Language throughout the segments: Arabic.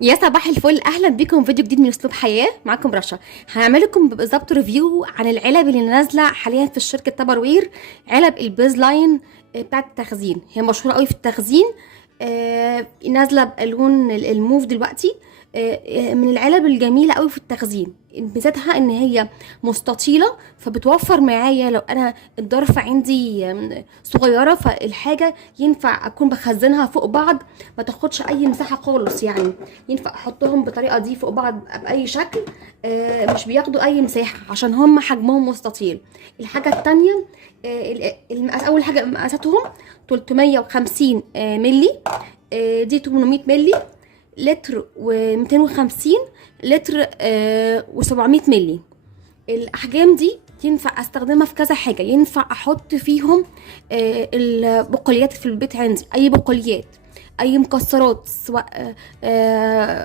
يا صباح الفل، اهلا بيكم فيديو جديد من اسلوب حياه. معاكم رشا. هعمل لكم بالظبط ريفيو عن العلب اللي نازله حاليا في شركه تبر وير. علب البيز لاين بتاعه التخزين، هي مشهوره قوي في التخزين. نازله بالوان الموف دلوقتي. من العلب الجميله قوي في التخزين. ميزتها ان هي مستطيله، فبتوفر معايا لو انا الظرف عندي صغيره، فالحاجه ينفع اكون بخزنها فوق بعض، ما تاخدش اي مساحه خالص. يعني ينفع احطهم بالطريقه دي فوق بعض باي شكل، مش بياخدوا اي مساحه عشان هم حجمهم مستطيل. الحاجه التانية، اول حاجه مقاساتهم 350 ملي، دي 800 ملي، لتر و250 لتر، و700 ملي. الاحجام دي ينفع استخدمها في كذا حاجه. ينفع احط فيهم البقوليات في البيت عندي، اي بقوليات، اي مكسرات، سواء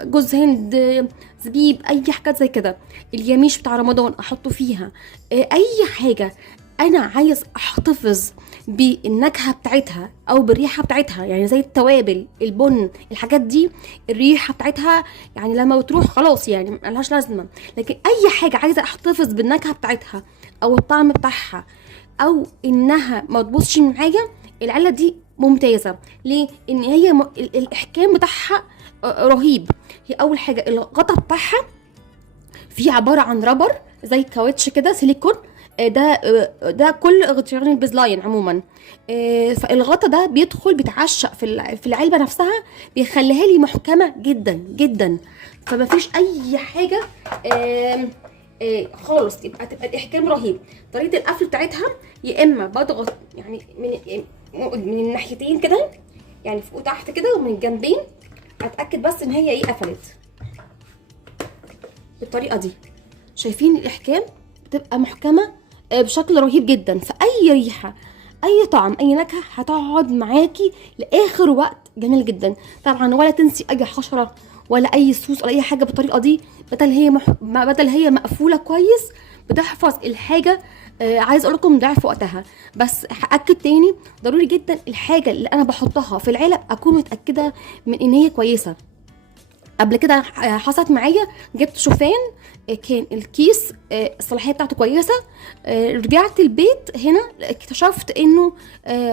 جوز هند، زبيب، اي حاجات زي كده. اليميش بتاع رمضان احطه فيها. اي حاجه انا عايز احتفظ بالنكهه بتاعتها او بالريحه بتاعتها، يعني زي التوابل، البن، الحاجات دي الريحه بتاعتها يعني لما بتروح خلاص يعني ملهاش لازمه. لكن اي حاجه عايزه احتفظ بالنكهه بتاعتها او الطعم بتاعها، او انها ما تبوظش معايا، العلة دي ممتازه. ليه؟ ان هي الاحكام بتاعها رهيب. هي اول حاجه الغطا بتاعها فيه عباره عن رابر زي كاوتش كده، سيليكون. ده كل غطيان البيزلاين عموما. فالغطا ده بيدخل بيتعشق في العلبه نفسها، بيخليها لي محكمه جدا جدا. فما فيش اي حاجه خالص، تبقى الاحكام رهيب. طريقه القفل بتاعتها، يا اما بضغط يعني من الناحيتين كده، يعني فوق وتحت كده ومن الجنبين، اتاكد بس ان هي قفلت بالطريقه دي. شايفين الاحكام؟ بتبقى محكمه بشكل رهيب جدا. فاي ريحه، اي طعم، اي نكهه هتقعد معاكي لاخر وقت. جميل جدا. طبعا ولا تنسي اي حشره ولا اي سوس ولا اي حاجه بالطريقه دي. بدل هي مقفوله كويس، بتحفظ الحاجه. عايز اقول لكم ضعف وقتها. بس هاكد تاني، ضروري جدا الحاجه اللي انا بحطها في العلب اكون متاكده من ان هي كويسه. قبل كده حصلت معايا، جبت شوفان، كان الكيس الصلاحيه بتاعته كويسه. رجعت البيت هنا اكتشفت انه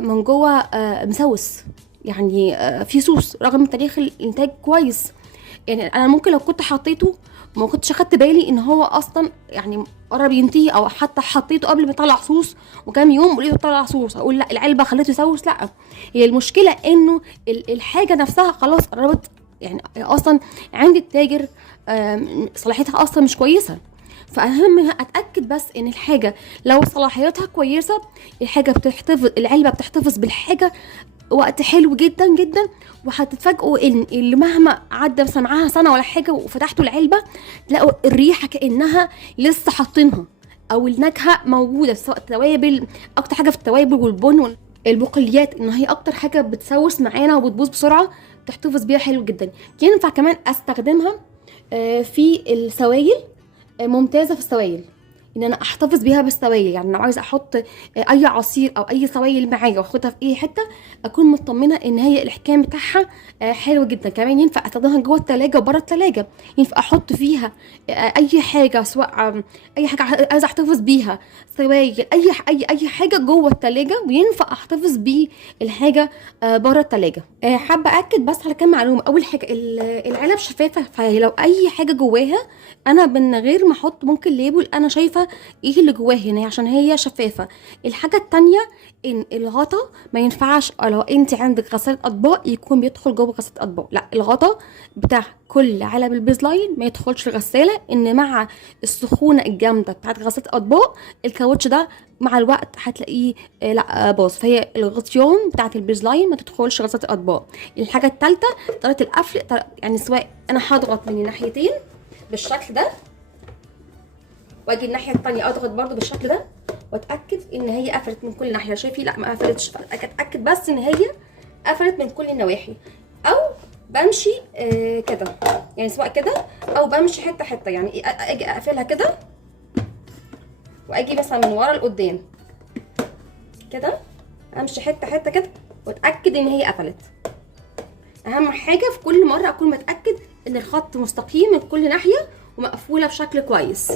من جوه مسوس، يعني في سوس رغم تاريخ الانتاج كويس. يعني انا ممكن لو كنت حطيته ما كنتش اخدت بالي ان هو اصلا يعني قرب ينتهي، او حتى حطيته قبل ما يطلع صوص وكام يوم ولقيته طلع صوص، اقول لا العلبه خلته يسوس. لا، هي المشكله انه الحاجه نفسها خلاص قربت، يعني اصلا عند التاجر صلاحيتها اصلا مش كويسه. فاهم اتاكد بس ان الحاجه لو صلاحيتها كويسه، الحاجه بتحتفظ، العلبه بتحتفظ بالحاجه وقت حلو جدا جدا. وهتتفاجئوا ان اللي مهما عدى مثلا معاها سنه ولا حاجه وفتحتوا العلبه، تلاقوا الريحه كانها لسه حاطينها، او النكهه موجوده. سواء توابل، اكتر حاجه في التوابل والبن البقوليات، ان هي اكتر حاجه بتسوس معانا وبتبوظ بسرعه، تحتفظ بيها حلو جدا. ينفع كمان استخدمها في السوائل. ممتازه في السوائل، ان انا احتفظ بيها بالسوائل. يعني لو عايزه احط اي عصير او اي سوائل معايا واخدها في اي حته، اكون مطمنه ان هي الاحكام بتاعها حلو جدا. كمان ينفع استخدمها جوه التلاجة وبره التلاجة. ينفع احط فيها اي حاجه، سواء اي حاجه عايزه احتفظ بيها، سوائل، اي حاجه جوه التلاجة، وينفع احتفظ بالحاجه بره التلاجة. حابه اكد بس على كام معلومه. اول حاجه العلب شفافه، فلو اي حاجه جواها انا من غير ما احط ممكن ليبل انا شايفه ايه اللي جواه هنا عشان هي شفافه. الحاجه التانية ان الغطا ما ينفعش لو انت عندك غسالة اطباق يكون بيدخل جوه غسالة اطباق. لا، الغطا بتاع كل علب البيزلاين ما يدخلش الغساله، ان مع السخونه الجامده بتاعت غسالة اطباق الكاوتش ده مع الوقت هتلاقيه لا باظ. فهي الغطيان بتاعت البيزلاين ما تدخلش غسالة الاطباق. الحاجه الثالثه طريقه القفل، يعني سواء انا هضغط من الناحيتين بالشكل ده، واجي الناحيه التانية اضغط برضو بالشكل ده، واتاكد ان هي قفلت من كل ناحيه. شايفي؟ لا ما قفلتش. اتاكد بس ان هي قفلت من كل النواحي. او بمشي كده، يعني سواء كده او بمشي حته حته، يعني اجي اقفلها كده واجي مثلا من ورا لقدام كده، امشي حته حته كده واتاكد ان هي قفلت. اهم حاجه في كل مره اكون متاكد ان الخط مستقيم من كل ناحيه ومقفوله بشكل كويس.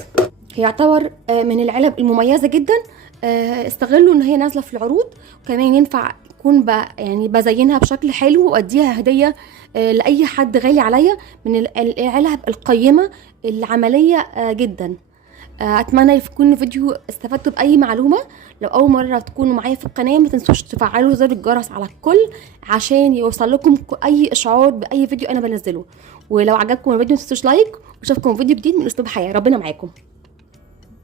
هي يعتبر من العلب المميزه جدا. استغلوا ان هي نازله في العروض، وكمان ينفع يكون يعني بزينها بشكل حلو واديها هديه لاي حد غالي عليا. من العلب القيمه العمليه جدا. اتمنى يكون الفيديو استفدتوا باي معلومه. لو اول مره تكونوا معايا في القناه ما تنسوش تفعلوا زر الجرس على الكل عشان يوصل لكم اي اشعار باي فيديو انا بنزله. ولو عجبكم الفيديو ما تنسوش لايك، واشوفكم فيديو جديد من اسلوب حياه. ربنا معاكم.